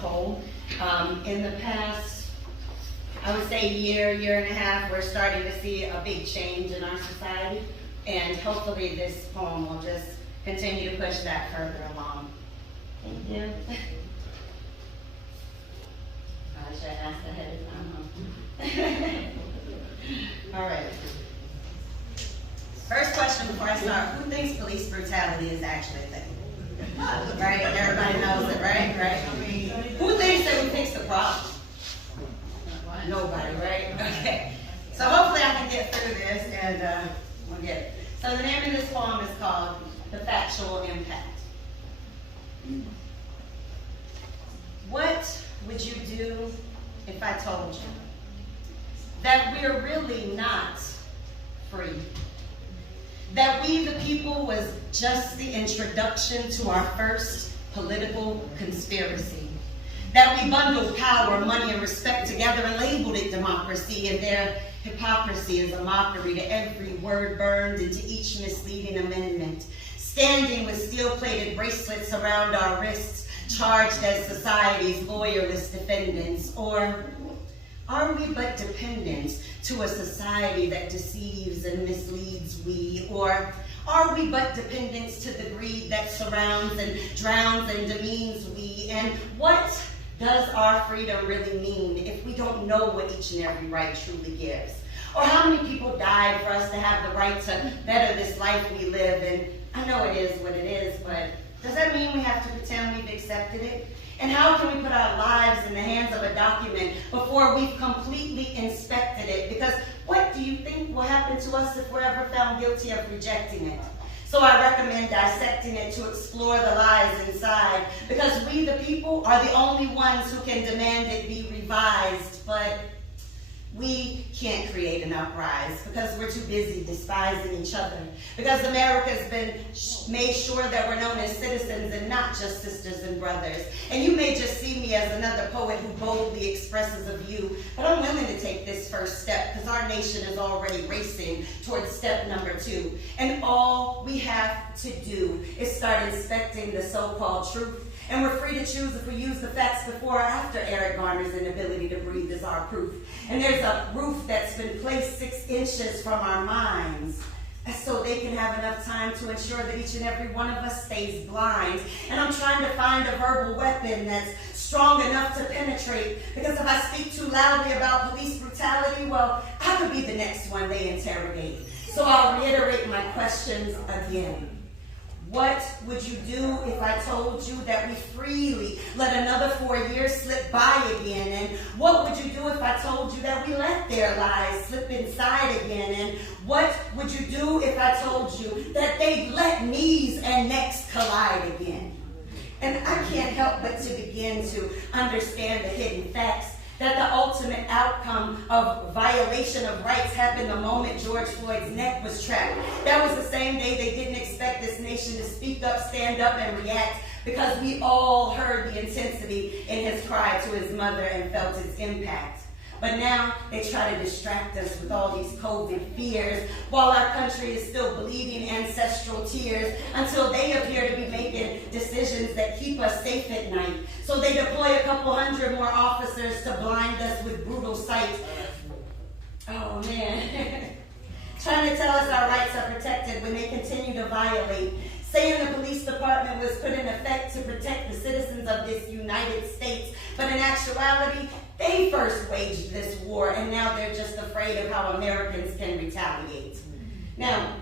whole. In the past, I would say year and a half, we're starting to see a big change in our society, and hopefully this poem will just continue to push that further along. Thank you. I should have asked ahead of time. All right. First question before I start, who thinks police brutality is actually a thing? Right? Everybody knows it, right? Right? Who thinks that we fix the problem? Nobody, right? Okay. So hopefully I can get through this and we'll get it. So the name of this poem is called The Factual Impact. What would you do if I told you that we're really not free? That we the people was just the introduction to our first political conspiracy. That we bundled power, money, and respect together and labeled it democracy, and their hypocrisy is a mockery to every word burned into each misleading amendment. Standing with steel-plated bracelets around our wrists, charged as society's lawyerless defendants, or are we but dependents to a society that deceives and misleads we? Or are we but dependents to the greed that surrounds and drowns and demeans we? And what does our freedom really mean if we don't know what each and every right truly gives? Or how many people died for us to have the right to better this life we live? And I know it is what it is, but does that mean we have to pretend we've accepted it? And how can we put our lives in the hands of a document before we've completely inspected it? Because what do you think will happen to us if we're ever found guilty of rejecting it? So I recommend dissecting it to explore the lies inside, because we the people are the only ones who can demand it be revised, but we can't create an uprise because we're too busy despising each other. Because America's been made sure that we're known as citizens and not just sisters and brothers. And you may just see me as another poet who boldly expresses a view, but I'm willing to take this first step because our nation is already racing towards step number 2. And all we have to do is start inspecting the so-called truth. And we're free to choose if we use the facts before or after Eric Garner's inability to breathe as our proof. And there's a roof that's been placed 6 inches from our minds, so they can have enough time to ensure that each and every one of us stays blind. And I'm trying to find a verbal weapon that's strong enough to penetrate, because if I speak too loudly about police brutality, well, I could be the next one they interrogate. So I'll reiterate my questions again. What would you do if I told you that we freely let another 4 years slip by again? And what would you do if I told you that we let their lies slip inside again? And what would you do if I told you that they'd let knees and necks collide again? And I can't help but to begin to understand the hidden facts, that the ultimate outcome of violation of rights happened the moment George Floyd's neck was trapped. That was the same day they didn't expect this nation to speak up, stand up, and react, because we all heard the intensity in his cry to his mother and felt its impact. But now they try to distract us with all these COVID fears, while our country is still bleeding ancestral tears, until they appear to be making decisions that keep us safe at night. So they deploy a couple hundred more officers to blind us with brutal sight. Oh man. Trying to tell us our rights are protected when they continue to violate. Saying the police department was put in effect to protect the citizens of this United States, but in actuality, they first waged this war, and now they're just afraid of how Americans can retaliate. Now,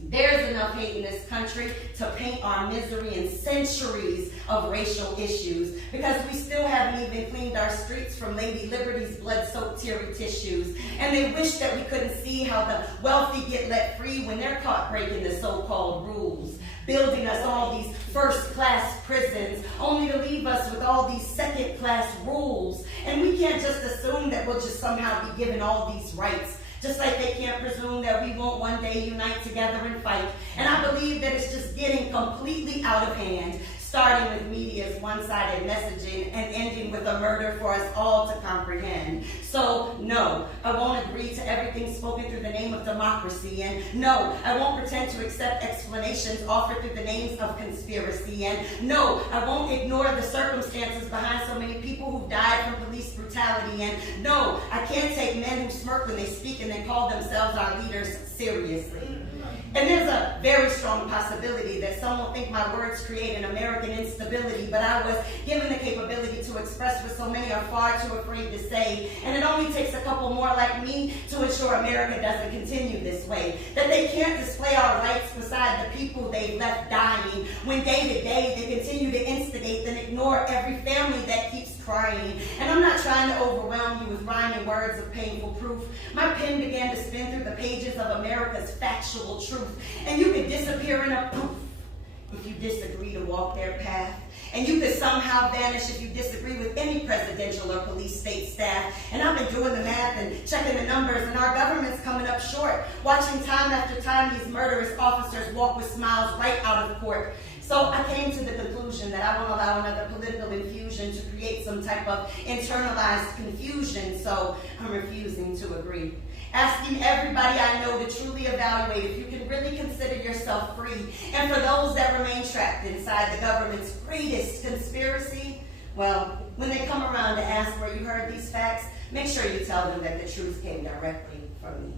there's enough hate in this country to paint our misery in centuries of racial issues, because we still haven't even cleaned our streets from Lady Liberty's blood-soaked teary tissues. And they wish that we couldn't see how the wealthy get let free when they're caught breaking the so-called rules, building us all these first-class prisons, only to leave us with all these second-class rules. And we can't just assume that we'll just somehow be given all these rights, just like they can't presume that we won't one day unite together and fight. And I believe that it's just getting completely out of hand, starting with media's one-sided messaging and ending with a murder for us all to comprehend. So, no, I won't agree to everything spoken through the name of democracy. And no, I won't pretend to accept explanations offered through the names of conspiracy. And no, I won't ignore the circumstances behind so many people who've died from police brutality. And no, I can't take men who smirk when they speak and then call themselves our leaders seriously. And there's a very strong possibility that some will think my words create an American instability, but I was given the capability to express what so many are far too afraid to say. And it only takes a couple more like me to ensure America doesn't continue this way. That they can't display our rights beside the people they've left dying, when day to day they continue to instigate and ignore every family that keeps crying. And I'm not trying to overwhelm you with rhyming words of painful proof. My pen began to spin through the pages of America's factual truth. And you could disappear in a poof if you disagree to walk their path. And you could somehow vanish if you disagree with any presidential or police state staff. And I've been doing the math and checking the numbers, and our government's coming up short, watching time after time these murderous officers walk with smiles right out of court. So I came to the conclusion that I won't allow another political infusion to create some type of internalized confusion, so I'm refusing to agree. Asking everybody I know to truly evaluate if you can really consider yourself free. And for those that remain trapped inside the government's greatest conspiracy, well, when they come around to ask where you heard these facts, make sure you tell them that the truth came directly from me.